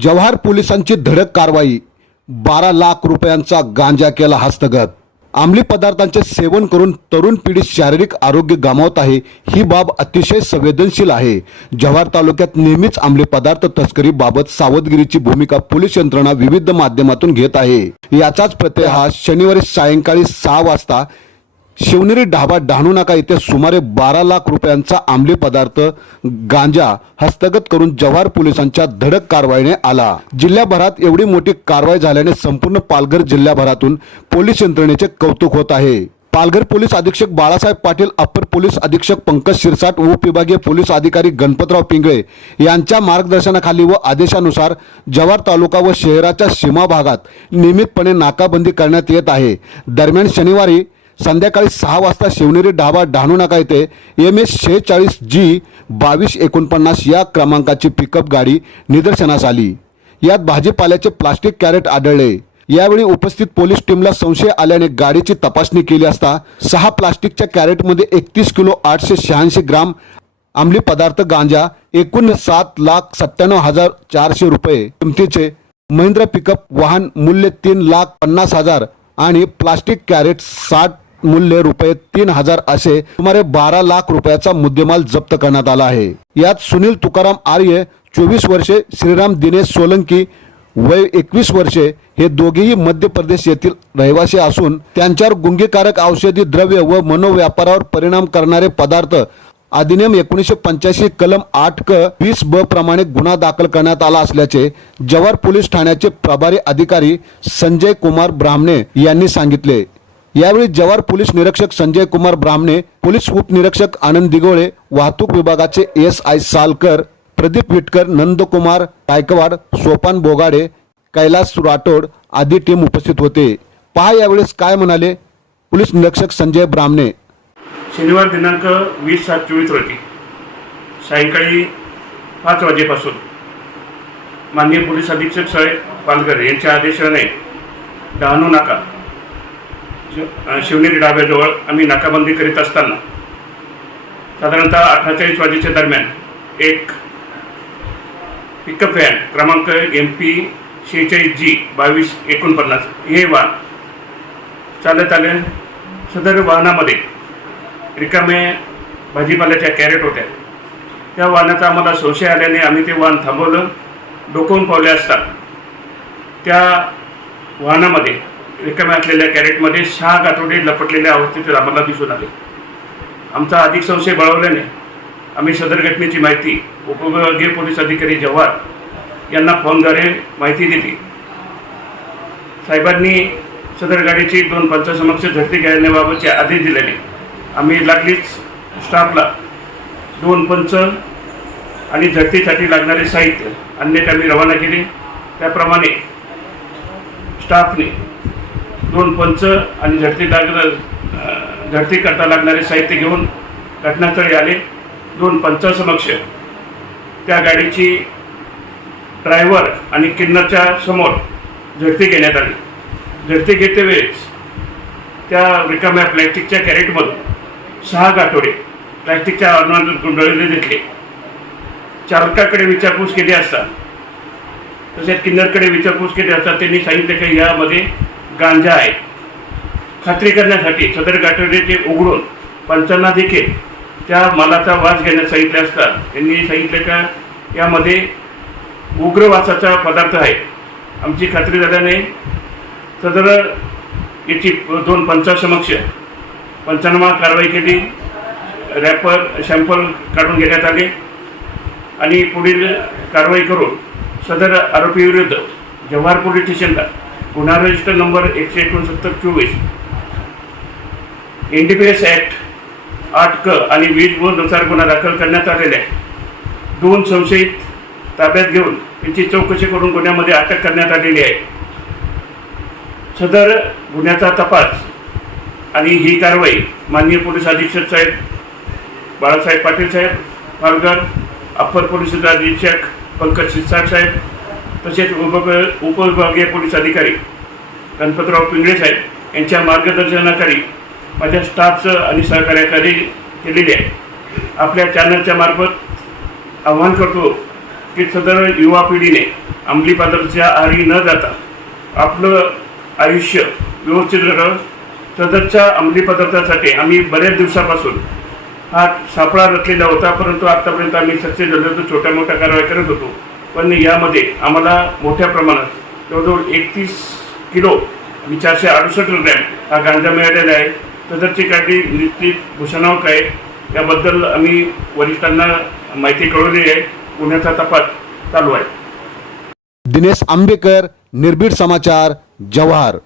जव्हार पोलिसांची धडक कारवाई बारा लाख रुपयांचा गांजा केला हस्तगत. अंमली पदार्थांचे सेवन करून तरुण पिढी शारीरिक आरोग्य गमावत आहे ही बाब अतिशय संवेदनशील आहे. जव्हार तालुक्यात नेहमीच अंमली पदार्थ तस्करीबाबत सावधगिरीची भूमिका पोलीस यंत्रणा विविध माध्यमातून घेत आहे. याचाच प्रत्यय हा शनिवारी सायंकाळी सहा वाजता शिवनेरी ढाबा डहाणू नाका येथे सुमारे बारा लाख रुपयांचा अंमली पदार्थ गांजा हस्तगत करून जव्हार पोलिसांच्या धडक कारवाईने आला. जिल्ह्याभरात एवढी मोठी कारवाई झाल्याने संपूर्ण पालघर जिल्ह्याभरातून पोलीस यंत्रणेचे कौतुक होत आहे. पालघर पोलीस अधीक्षक बाळासाहेब पाटील अप्पर पोलीस अधीक्षक पंकज शिरसाट उपविभागीय पोलीस अधिकारी गणपतराव पिंगळे यांच्या मार्गदर्शनाखाली व आदेशानुसार जव्हार तालुका व शहराच्या सीमा भागात नियमितपणे नाकाबंदी करण्यात येत आहे. दरम्यान शनिवारी संध्याकाळी सहा वाजता शिवनेरी ढाबा डहाणू नाका येथे एम एस शेहेचाळीस जी बावीस एकोणपन्नास या क्रमांकाची पिकअप गाडी निदर्शनास आली. यात भाजीपाल्याचे प्लास्टिक कॅरेट आढळले. यावेळी उपस्थित पोलीस टीमला संशय आल्याने गाडीची तपासणी केली असता सहा प्लास्टिकच्या कॅरेटमध्ये एकतीस किलो आठशे शहाऐंशी ग्राम अंमली पदार्थ गांजा एकूण सात लाख सत्त्याण्णव हजार चारशे रुपये किमतीचे महिंद्रा पिकअप वाहन मूल्य तीन लाख पन्नास हजार आणि प्लास्टिक कॅरेट साठ मूल्य रुपये तीन हजार असे सुमारे बारा लाख रुपयाचा मुद्देमाल जप्त करण्यात आला आहे. यात सुनील तुकाराम आर्य चोवीस वर्षे श्रीराम दिनेश सोलंकी वय एकवीस वर्षे हे दोघेही मध्य प्रदेश येथील रहिवासी असून त्यांच्यावर गुंगीकारक औषधी द्रव्य व मनोव्यापारावर परिणाम करणारे पदार्थ अधिनियम एकोणीसशे पंच्याऐंशी कलम आठ क वीस ब प्रमाणे गुन्हा दाखल करण्यात आला असल्याचे जव्हार पोलीस ठाण्याचे प्रभारी अधिकारी संजय कुमार ब्राह्मणे यांनी सांगितले. यावेळी जव्हार पोलीस निरीक्षक संजय कुमार ब्राह्मणे पोलीस उपनिरीक्षक आनंद दिगोळे वाहतूक विभागाचे एस आय सालकर प्रदीप विटकर नंदकुमार गायकवाड सोपान बोगाडे कैलास राठोड आदी टीम उपस्थित होते. पहा यावेळेस काय म्हणाले पोलीस निरीक्षक संजय ब्राह्मणे. शनिवार दिनांक वीस सात चोवीस रोजी सायंकाळी पाच वाजेपासून माननीय पोलीस अधीक्षक साहेब पालकर यांच्या आदेशाने डहाणू नाका शिव शिवनेरी डाब्याजवळ आम्ही नाकाबंदी करीत असताना साधारणतः अठ्ठेचाळीस वाजेच्या दरम्यान एक पिकअप व्हॅन क्रमांक एम पी शेहेचाळीस जी बावीस एकोणपन्नास हे वाहन चालत आले. सदर वाहनामध्ये रिकामे भाजीपाल्याच्या कॅरेट होत्या. त्या वाहनाचा आम्हाला संशय आल्याने आम्ही ते वाहन थांबवलं. डोकवून पावले असता त्या वाहनामध्ये रिकाम्या असलेल्या कॅरेटमध्ये सहा गाठोडे लपटलेल्या अवस्थेत आम्हाला दिसून आले. आमचा अधिक संशय बळवल्याने आम्ही सदर घटनेची माहिती उपविभागीय पोलीस अधिकारी जव्हार यांना फोनद्वारे माहिती दिली. साहेबांनी सदर गाडीची दोन पंचासमक्ष झडती घेण्याबाबतचे आदेश दिल्याने आम्ही लागलीच स्टाफला दोन पंच आणि झडतीसाठी लागणारे साहित्य अन्य आम्ही रवाना केले. त्याप्रमाणे स्टाफने दोन पंच आणि झडती लागणार झडती करता लागणारे साहित्य घेऊन घटनास्थळी आले. दोन पंचासमक्ष त्या गाडीची ड्रायव्हर आणि किन्नरच्या समोर झडती घेण्यात आली. झडती घेते वेळेस त्या रिकाम्या प्लॅस्टिकच्या कॅरेटमधून सहा गाठोडे प्लॅस्टिकच्या अर्णात गुंडळले घेतले चालकाकडे विचारपूस केली असता. तसेच किन्नरकडे विचारपूस केली असता त्यांनी सांगितले की यामध्ये गांजा आहे. खात्री करण्यासाठी सदर गाठोडे उघडून पंचांना देखील त्या मालाचा वास घेण्यास सांगितले असता त्यांनी सांगितलं का यामध्ये उग्र वासाचा पदार्थ आहे. आमची खात्री झाल्याने सदर याची दोन पंचासमक्ष पंचनामा कारवाई केली. रॅपर शॅम्पल काढून घेण्यात आले. आणि पुढील कारवाई करून सदर आरोपीविरुद्ध जव्हार पोलीस स्टेशनला गुन्हा रजिस्टर नंबर एकशे एकोणसत्तर चोवीस. N D P S act आठ क आणि वीसनुसार गुन्हा दाखल करण्यात आलेला आहे. दोन संशयित ताब्यात घेऊन त्यांची चौकशी करून गुन्ह्यामध्ये अटक करण्यात आलेली आहे. सदर गुन्ह्याचा तपास आणि ही कारवाई माननीय पोलीस अधीक्षक साहेब बाळासाहेब पाटील साहेब पालघर अप्पर पोलीस अधीक्षक पंकज शिरसाट साहेब तसेच उप उपविभागीय पोलीस अधिकारी गणपतराव पिंगळे साहेब यांच्या मार्गदर्शनाखाली माझ्या स्टाफचं आणि सहकार्याखाली केलेली आहे. आपल्या चॅनलच्या मार्फत आव्हान करतो की सदर युवा पिढीने अंमली पदार्थाच्या आहारी न जाता आपलं आयुष्य व्यवस्थित राहावं. सदरच्या अंमली पदार्थासाठी आम्ही बऱ्याच दिवसापासून हा सापळा रचलेला होता परंतु आत्तापर्यंत आम्ही सक्सेस झालो होतो छोट्या मोठ्या कारवाई करत होतो. पण यामध्ये आम्हाला मोठ्या प्रमाणात जवळजवळ एकतीस किलो आणि चारशे अडुसष्ट ग्रॅम हा गांजा मिळालेला आहे. सदरची काही निश्चित भूषणावक आहे. याबद्दल आम्ही वरिष्ठांना माहिती कळवली आहे. पुण्याचा तपास चालू आहे. दिनेश आंबेकर निर्भीड समाचार जव्हार.